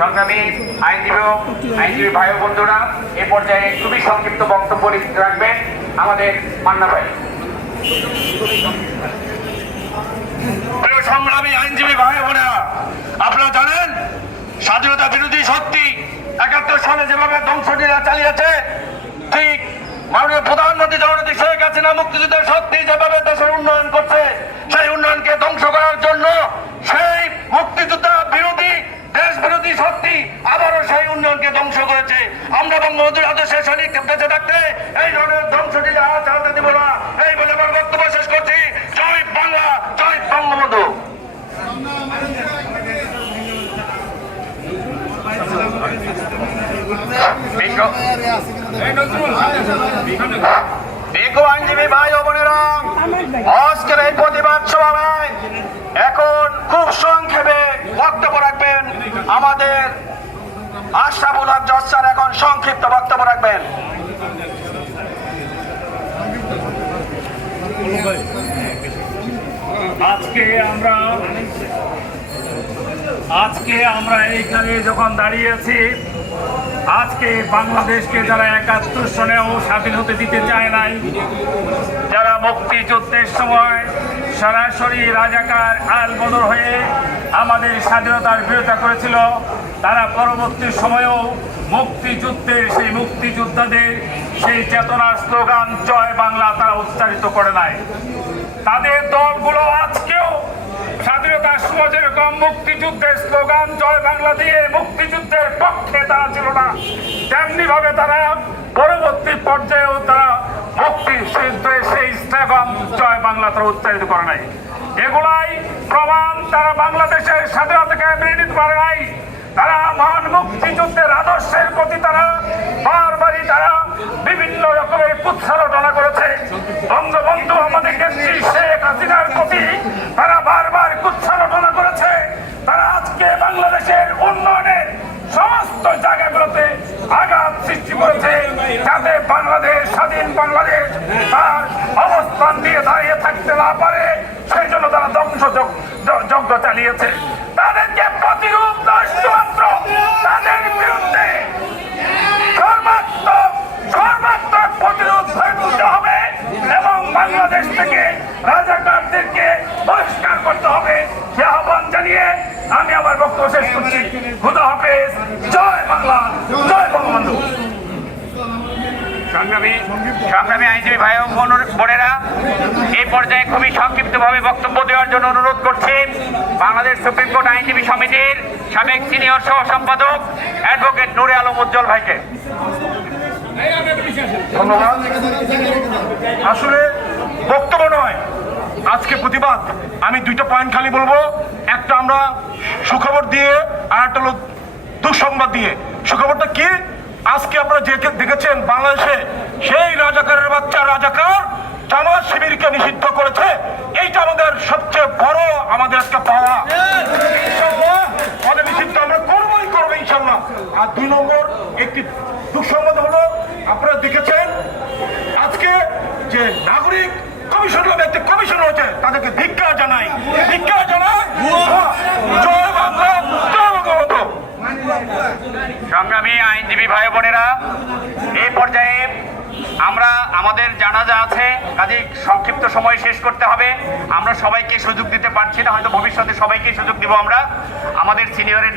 সংগ্রামী আইনজীবী ভাই বন্ধুরা, এ পর্যায়ে খুবই সংক্ষিপ্ত বক্তব্য রাখবেন আমাদের মান্না ভাই। সংগ্রামী আইনজীবী ভাই বোনেরা, আপনারা জানেন স্বাধীনতা বিরোধী শক্তি ৭১ সালে যেভাবে ধ্বংসলীলা চালিয়েছে, ঠিক মাননীয় প্রধানমন্ত্রী জননেত্রী শেখ হাসিনা মুক্তিযুদ্ধের শক্তি যেভাবে দেশের উন্নয়ন করছে, সেই উন্নয়নকে ধ্বংস করার জন্য সেই মুক্তিযোদ্ধা বিরোধী দেশ বিরোধী শক্তি আবারও সেই উন্নয়নকে ধ্বংস করেছে। আমরা বঙ্গবন্ধুর আদর্শের সৈনিক বেঁচে থাকতে এই ধরনের ধ্বংসলীলা চালাতে দিব না, এই বলে আমার বক্তব্য শেষ করছি। জয় বাংলা, জয় বঙ্গবন্ধু। আইনজীবী ভাই ও বোনেরা, আজকের এই প্রতিবাদ সভায় এখন খুব সংক্ষেপে বক্তব্য রাখবেন আমাদের আশরাফুল হক জজ স্যার। এখন সংক্ষিপ্ত বক্তব্য রাখবেন। আজকে আমরা এইখানে যখন দাঁড়িয়েছি, আজকে বাংলাদেশকে যারা ৭১ সনেও স্বাধীন হতে দিতে চায় নাই, যারা মুক্তিযুদ্ধের সময় সরাসরি রাজাকার আলবদর হয়ে আমাদের স্বাধীনতার বিরোধিতা করেছিল, তারা পরবর্তী সময়েও মুক্তিযুদ্ধের সেই মুক্তিযোদ্ধাদের সেই চেতনার স্লোগান জয় বাংলা তারা উচ্চারিত করে নাই। তাদের দলগুলো আজকেও স্বাধীনতার সময় যেরকম মুক্তিযুদ্ধের স্লোগান জয় বাংলা দিয়ে মুক্তিযুদ্ধের পক্ষে তারা ছিল না, তেমনি ভাবে তারা পরবর্তী পর্যায়েও তারা মুক্তিযুদ্ধের সেই স্লোগান জয় বাংলা তারা উচ্চারিত করে নাই। এগুলাই প্রমাণ তারা বাংলাদেশের স্বাধীনতাকে মেনে নিতে পারে নাই। তারা মহান মুক্তিযুদ্ধের আদর্শের প্রতি তারা বারবারই তারা বিভিন্ন রকমের কুৎসারটনা করেছে। বঙ্গবন্ধু আমাদের নেত্রী শেখ হাসিনার প্রতি তারা বারবার কুৎসারটনা করেছে। তারা আজকে বাংলাদেশের উন্নয়নের সমস্ত জায়গাগুলোতে আঘাত সৃষ্টি করেছে, যাতে বাংলাদেশ স্বাধীন বাংলাদেশ তার অবস্থান দিয়ে দাঁড়িয়ে থাকতে না পারে, সেই জন্য তারা ধ্বংসযজ্ঞ চালিয়েছে। তাদেরকে প্রতিরূপ শুধুমাত্র তাদের বিরুদ্ধে সর্বাত্মক প্রতিরোধ গড়ে তুলতে হবে এবং বাংলাদেশ থেকে রাজাকারদেরকে বহিষ্কার করতে হবে, সে আহ্বান জানিয়ে আমি আমার বক্তব্য শেষ করছি। খুদা হাফেজ, জয় বাংলা, জয় বঙ্গবন্ধু। সংগ্রামী আইনজীবী ভাই ও বোনেরা, এই পর্যায়ে খুবই সংক্ষিপ্তভাবে বক্তব্য দেওয়ার জন্য অনুরোধ করছি বাংলাদেশ সুপ্রিম কোর্ট আইনজীবী সমিতির সাবেক সিনিয়র সহ সম্পাদক অ্যাডভোকেট নূরে আলম উজ্জ্বল ভাইকে। ধন্যবাদ। আসলে বক্তব্য নয়, আজকে প্রতিবাদ। আমি দুইটা পয়েন্ট খালি বলবো, একটা আমরা সুখবর দিয়ে আর একটা হলো দুঃসংবাদ দিয়ে। সুখবরটা কি? আজকে আপনারা যে দেখেছেন বাংলাদেশে সেই রাজাকারের বাচ্চা রাজাকার জামাত শিবিরকে নিষিদ্ধ করেছে। এইটা আমাদের সবচেয়ে বড় আমাদের একটা পাওয়া। নিষিদ্ধ আমরা করবো ইনশাল্লাহ। আর ২ নম্বর একটি দুঃসংবাদ হলো, আপনারা দেখেছেন আজকে যে নাগরিক কমিশন নামে একটি কমিশন হয়েছে, তাদেরকে ধিক্কার জানাই। জয় বাংলা, জয় বঙ্গবন্ধু। সংগ্রামী আইনজীবী ভাই বোনেরা, এই পর্যায়ে আমরা আমাদের জানাজা আছে, কাজে সংক্ষিপ্ত সময় শেষ করতে হবে। আমরা সবাইকে সুযোগ দিতে পারছি না, হয়তো ভবিষ্যতে সবাইকে সুযোগ দিব আমরা। আমাদের সিনিয়রের